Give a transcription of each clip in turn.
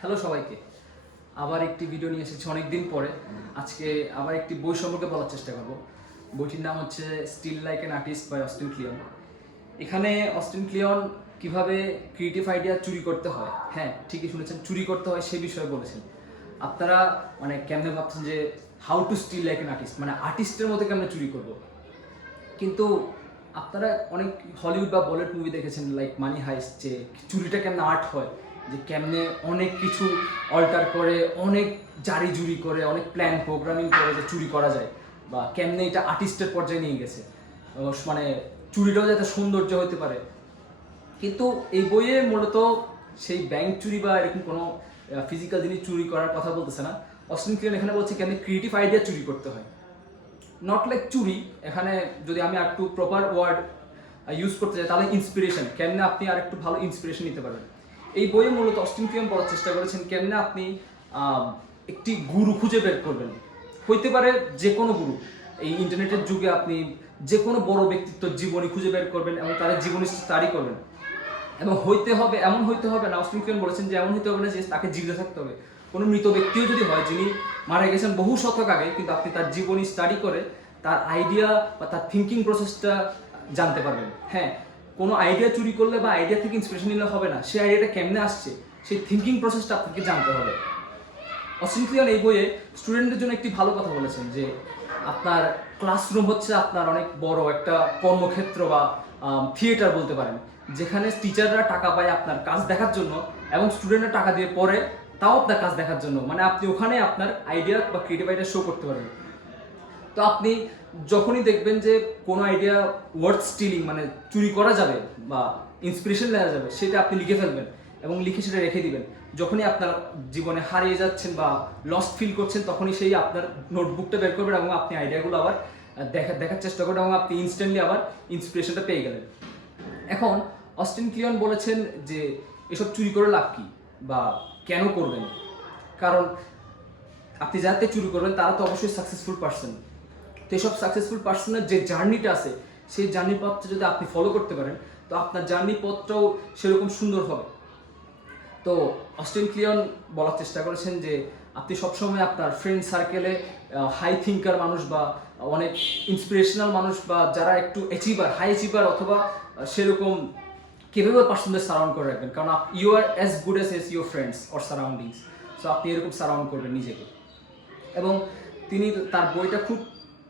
Hello সবাইকে। আবার একটি ভিডিও নিয়ে এসেছি অনেকদিন পরে। আজকে আবার একটি বই সম্পর্কে বলার চেষ্টা করব। বইটির নাম হচ্ছে steal like an artist by Austin Kleon এখানে অস্টিন ক্লিয়ন কীভাবে ক্রিয়েটিভ আইডিয়া চুরি করতে হয়? হ্যাঁ ঠিকই শুনেছেন, চুরি করতে হয় সে বিষয়ে বলেছেন। আপনারা মানে কেমনে ভাবছেন যে how to steal like an artist মানে আর্টিস্টের মতো কেমনে চুরি করব? কিন্তু আপনারা অনেক হলিউড বা বলিউড মুভি দেখেছেন লাইক মানি হাইস্ট যে চুরিটা কেমন আর্ট হয়? যে কেমনে অনেক কিছু অল্টার করে, অনেক জারি জুরি করে, অনেক প্ল্যান প্রোগ্রামিং করে যে চুরি করা যায় বা কেমনে এটা আর্টিস্টের পর্যায়ে নিয়ে গেছে। মানে চুরিটাও যাতে সৌন্দর্য হতে পারে। কিন্তু এই বইয়ে মূলত সেই ব্যাংক চুরি বা এরকম কোনো ফিজিক্যাল জিনিস চুরি করার কথা বলতেছে না। অস্টিন ক্লিয়ন এখানে বলছে কেন ক্রিয়েটিভ আইডিয়া চুরি করতে হয়। নট লাইক চুরি, এখানে যদি আমি একটু প্রপার ওয়ার্ড ইউজ করতে চাই তাহলে ইন্সপিরেশন কেমনে আপনি আর একটু ভালো ইন্সপিরেশন নিতে পারবেন। এই বইয়ে মূলত অস্টিন ক্লিয়ন বলার চেষ্টা করেছেন কেমনে আপনি একটি গুরু খুঁজে বের করবেন। হইতে পারে যে কোনো গুরু। এই ইন্টারনেটের যুগে আপনি যে কোনো বড় ব্যক্তিত্ব জীবনী খুঁজে বের করবেন এবং তাদের জীবনী তারই করবেন। এবং হইতে হবে, এমন হইতে হবে না অস্টিন ক্লিয়ন বলেছেন যে এমন হইতে হবে না যে তাকে জীবিত থাকতে হবে। কোনো মৃত ব্যক্তিও যদি হয়, যিনি মারা গেছেন বহু শতক আগে, কিন্তু আপনি তার জীবনী স্টাডি করে তার আইডিয়া বা তার থিঙ্কিং প্রসেসটা জানতে পারবেন। হ্যাঁ কোনো আইডিয়া চুরি করলে বা আইডিয়া থেকে ইন্সপিরেশন নিলে হবে না। সেই আইডিয়াটা কেমনে আসছে? সেই থিঙ্কিং প্রসেসটা আপনাকে জানতে হবে। ক্লিয়ন এই বইয়ে স্টুডেন্টদের জন্য একটি ভালো কথা বলেছেন যে, আপনার ক্লাসরুম হচ্ছে আপনার অনেক বড় একটা কর্মক্ষেত্র বা থিয়েটার বলতে পারেন। যেখানে টিচাররা টাকা পায় আপনার কাজ দেখার জন্য এবং স্টুডেন্টরা টাকা দিয়ে পড়ে তাও আপনার কাজ দেখার জন্য। মানে আপনি ওখানে আপনার আইডিয়া বা ক্রিয়েটিভ আইডিয়া শো করতে পারবেন। তো আপনি যখনই দেখবেন যে কোনো আইডিয়া ওয়ার্ড স্টিলিং মানে চুরি করা যাবে বা ইন্সপিরেশন নেওয়া যাবে, সেটা আপনি লিখে ফেলবেন এবং লিখে সেটা রেখে দিবেন। যখনই আপনার জীবনে হারিয়ে যাচ্ছেন বা লস্ট ফিল করছেন, তখনই সেই আপনার নোটবুকটা বের করবেন এবং আপনি আইডিয়াগুলো আবার দেখা, দেখার চেষ্টা করবেন এবং আপনি ইনস্ট্যান্টলি আবার ইন্সপিরেশনটা পেয়ে গেলেন। এখন অস্টিন ক্লিয়ন বলেছেন যে, এসব চুরি করে লাভ কি বা কেন করবেন? কারণ আপনি যাতে চুরি করবেন, তারা তো অবশ্যই সাকসেসফুল পার্সন তো এইসব সাকসেসফুল পার্সনের যে জার্নিটা আছে, সেই জার্নি পথটা যদি আপনি ফলো করতে পারেন, তো আপনার জার্নি পথটাও সেরকম সুন্দর হবে। তো অস্টিন ক্লিয়ন বলার চেষ্টা করেছেন যে, আপনি সবসময় আপনার ফ্রেন্ড সার্কেলে হাই থিঙ্কার মানুষ বা অনেক ইন্সপিরেশনাল মানুষ বা যারা একটু অ্যাচিভার হাই অ্যাচিভার অথবা সেরকম কেপেবল পার্সনদের সারাউন্ড করে রাখবেন। কারণ you are as good as as your friends or surroundings so আপনি এরকম সারাউন্ড করবেন নিজেকে। এবং তিনি তার বইটা খুব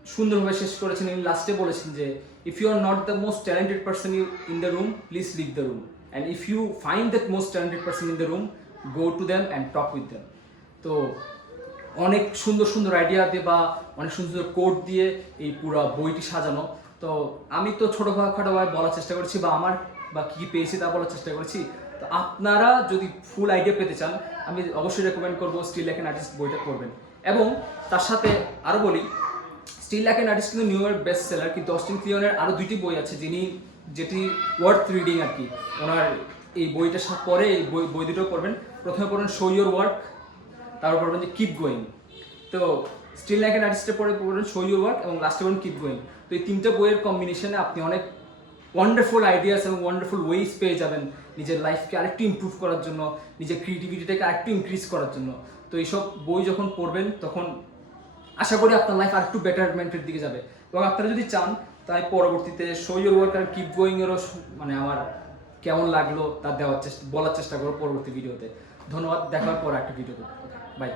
সুন্দরভাবে শেষ করেছেন। তিনি লাস্টে বলেছেন যে if you are not the most talented person you in the room please leave the room and if you find that most talented person in the room go to them and talk with them তো, অনেক সুন্দর সুন্দর idea দিয়ে বা অনেক সুন্দর সুন্দর code দিয়ে এই পুরো বইটি সাজানো। তো, আমি তো ছোটো ছোটোখাটোভাবে বলার চেষ্টা করেছি বা আমার বা কী পেয়েছি তা বলার চেষ্টা করেছি। তো, আপনারা যদি ফুল আইডিয়া পেতে চান, আমি অবশ্যই রেকমেন্ড করব স্টিল লেখেন আর্টিস্ট বইটা পড়বেন। এবং তার সাথে আরও বলি স্টিল লেখেন আর্টিস্ট কিন্তু নিউ ইয়র্ক বেস্ট সেলার কিন্তু অস্টিন ক্লিয়নের আরও দুইটি বই আছে যিনি যেটি ওয়ার্থ রিডিং আর কি ওনার এই বইটার সাথে পরে এই বই বই দুটো পড়বেন। প্রথমে পড়বেন শো ইয়োর ওয়ার্ক তারপর পড়বেন যে কিপ গোয়িং তো স্টিল লাইক অ্যান আর্টিস্টের পরে পড়বেন শো ইউর ওয়ার্ক এবং লাস্টে পড়বেন কিপ গোয়িং তো এই তিনটা বইয়ের কম্বিনেশনে আপনি অনেক ওয়ান্ডারফুল আইডিয়াস এবং ওয়ান্ডারফুল ওয়েজ পেয়ে যাবেন নিজের লাইফকে আরেকটু ইমপ্রুভ করার জন্য, নিজের ক্রিয়েটিভিটিটাকে আরেকটু ইনক্রিজ করার জন্য। তো এইসব বই যখন পড়বেন, তখন আশা করি আপনার লাইফ আর একটু বেটারমেন্টের দিকে যাবে। এবং আপনারা যদি চান, তাই পরবর্তীতে শো ইউর ওয়ার্ক আর কিপ গোয়িংয়েরও মানে আমার কেমন লাগল তা দেওয়ার চেষ্টা, বলার চেষ্টা করো পরবর্তী ভিডিওতে ধন্যবাদ দেখার পর একটা ভিডিওতে বাই